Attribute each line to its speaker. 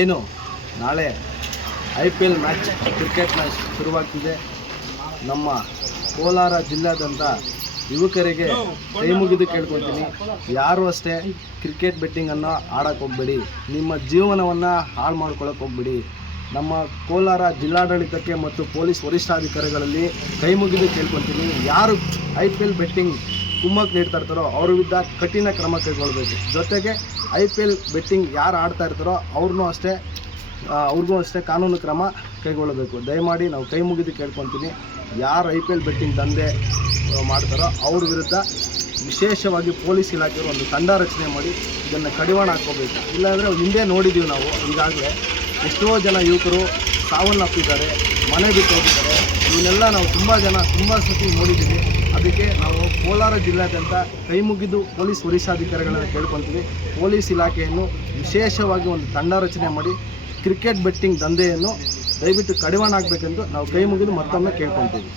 Speaker 1: ಏನು ನಾಳೆ I P L match cricket match ಶುರುವಾಗ್ತಿದೆ ನಮ್ಮ ಕೋಲಾರ ಜಿಲ್ಲಾದಂಥ ಯುವಕರಿಗೆ ಕೈ ಮುಗಿದು ಕೇಳ್ಕೊತೀನಿ ಯಾರು ಅಷ್ಟೇ ಕ್ರಿಕೆಟ್ ಬೆಟ್ಟಿಂಗನ್ನು ಆಡೋಕ್ಕೆ ಹೋಗ್ಬೇಡಿ ನಿಮ್ಮ ಜೀವನವನ್ನು ಹಾಳು ಮಾಡ್ಕೊಳ್ಳೋಕೆ ಹೋಗ್ಬೇಡಿ ನಮ್ಮ ಕೋಲಾರ ಜಿಲ್ಲಾಡಳಿತಕ್ಕೆ ಮತ್ತು ಪೊಲೀಸ್ ವರಿಷ್ಠಾಧಿಕಾರಿಗಳಲ್ಲಿ ಕೈ ಮುಗಿದು ಕೇಳ್ಕೊತೀನಿ ಯಾರು ಐ ಪಿ ಎಲ್ ಬೆಟ್ಟಿಂಗ್ ಕುಮ್ಮಕ್ಕೆ ನೀಡ್ತಾ ಇರ್ತಾರೋ ಅವ್ರ ವಿರುದ್ಧ ಕಠಿಣ ಕ್ರಮ ಕೈಗೊಳ್ಳಬೇಕು ಜೊತೆಗೆ ಐ ಪಿ ಎಲ್ ಬೆಟ್ಟಿಂಗ್ ಯಾರು ಆಡ್ತಾ ಇರ್ತಾರೋ ಅವ್ರನ್ನೂ ಅಷ್ಟೇ ಅವ್ರಿಗೂ ಅಷ್ಟೇ ಕಾನೂನು ಕ್ರಮ ಕೈಗೊಳ್ಳಬೇಕು ದಯಮಾಡಿ ನಾವು ಕೈ ಮುಗಿದು ಕೇಳ್ಕೊತೀನಿ ಯಾರು ಐ ಪಿ ಎಲ್ ಬೆಟ್ಟಿಂಗ್ ದಂಧೆ ಮಾಡ್ತಾರೋ ಅವ್ರ ವಿರುದ್ಧ ವಿಶೇಷವಾಗಿ ಪೊಲೀಸ್ ಇಲಾಖೆಯವರು ಒಂದು ತಂಡ ರಚನೆ ಮಾಡಿ ಇದನ್ನು ಕಡಿವಾಣ ಹಾಕ್ಕೋಬೇಕು ಇಲ್ಲಾಂದರೆ ಹಿಂದೆ ನೋಡಿದ್ದೀವಿ ನಾವು ಈಗಾಗಲೇ ಎಷ್ಟೋ ಜನ ಯುವಕರು ಸಾವನ್ನಪ್ಪಿದ್ದಾರೆ ಮನೆ ಬಿಟ್ಟು ಹೋಗಿದ್ದಾರೆ ಇವನ್ನೆಲ್ಲ ನಾವು ತುಂಬ ಜನ ತುಂಬ ಸತಿ ನೋಡಿದ್ದೀವಿ ಅದಕ್ಕೆ ನಾವು ಕೋಲಾರ ಜಿಲ್ಲಾದ್ಯಂತ ಕೈ ಮುಗಿದು ಪೊಲೀಸ್ ವರಿಷ್ಠಾಧಿಕಾರಿಗಳನ್ನು ಕೇಳ್ಕೊತೀವಿ ಪೊಲೀಸ್ ಇಲಾಖೆಯನ್ನು ವಿಶೇಷವಾಗಿ ಒಂದು ತಂಡ ರಚನೆ ಮಾಡಿ ಕ್ರಿಕೆಟ್ ಬೆಟ್ಟಿಂಗ್ ದಂಧೆಯನ್ನು ದಯವಿಟ್ಟು ಕಡಿವಾಣ ಆಗಬೇಕೆಂದು ನಾವು ಕೈ ಮುಗಿದು ಮತ್ತೊಮ್ಮೆ ಕೇಳ್ಕೊತೀವಿ